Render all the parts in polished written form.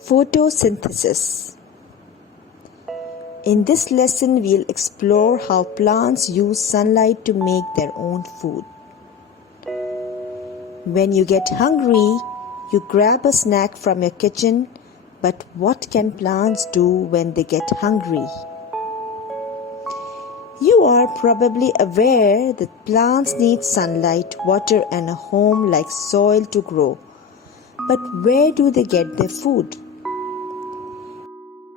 Photosynthesis. In this lesson, we'll explore how plants use sunlight to make their own food. When you get hungry, you grab a snack from your kitchen, but what can plants do when they get hungry? You are probably aware that plants need sunlight, water, and a home like soil to grow. But where do they get their food?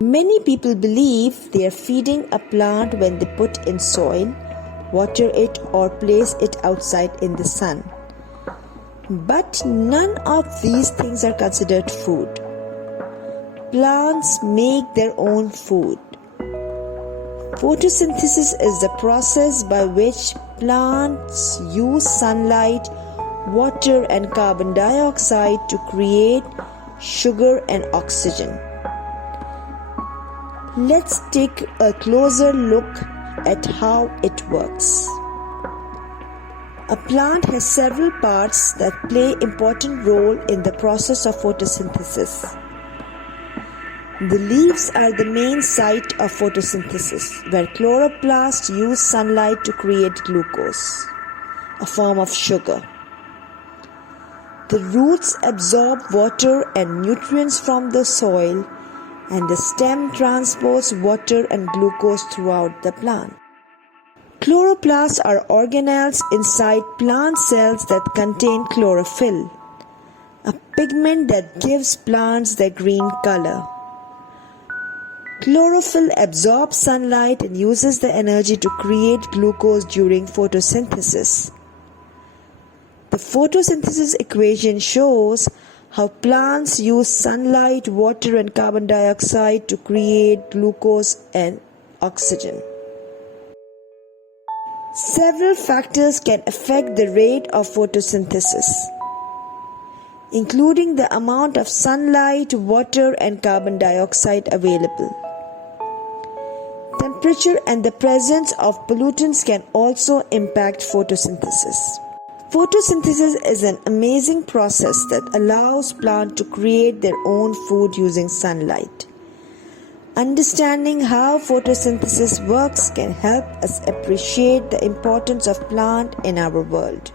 Many people believe they are feeding a plant when they put in soil, water it, or place it outside in the sun. But none of these things are considered food. Plants make their own food. Photosynthesis is the process by which plants use sunlight, water, and carbon dioxide to create sugar and oxygen. Let's take a closer look at how it works. A plant has several parts that play an important role in the process of photosynthesis. The leaves are the main site of photosynthesis, where chloroplasts use sunlight to create glucose, a form of sugar. The roots absorb water and nutrients from the soil, and the stem transports water and glucose throughout the plant. Chloroplasts are organelles inside plant cells that contain chlorophyll, a pigment that gives plants their green color. Chlorophyll absorbs sunlight and uses the energy to create glucose during photosynthesis. The photosynthesis equation shows how plants use sunlight, water, and carbon dioxide to create glucose and oxygen. Several factors can affect the rate of photosynthesis, including the amount of sunlight, water, and carbon dioxide available. Temperature and the presence of pollutants can also impact photosynthesis. Photosynthesis is an amazing process that allows plants to create their own food using sunlight. Understanding how photosynthesis works can help us appreciate the importance of plants in our world.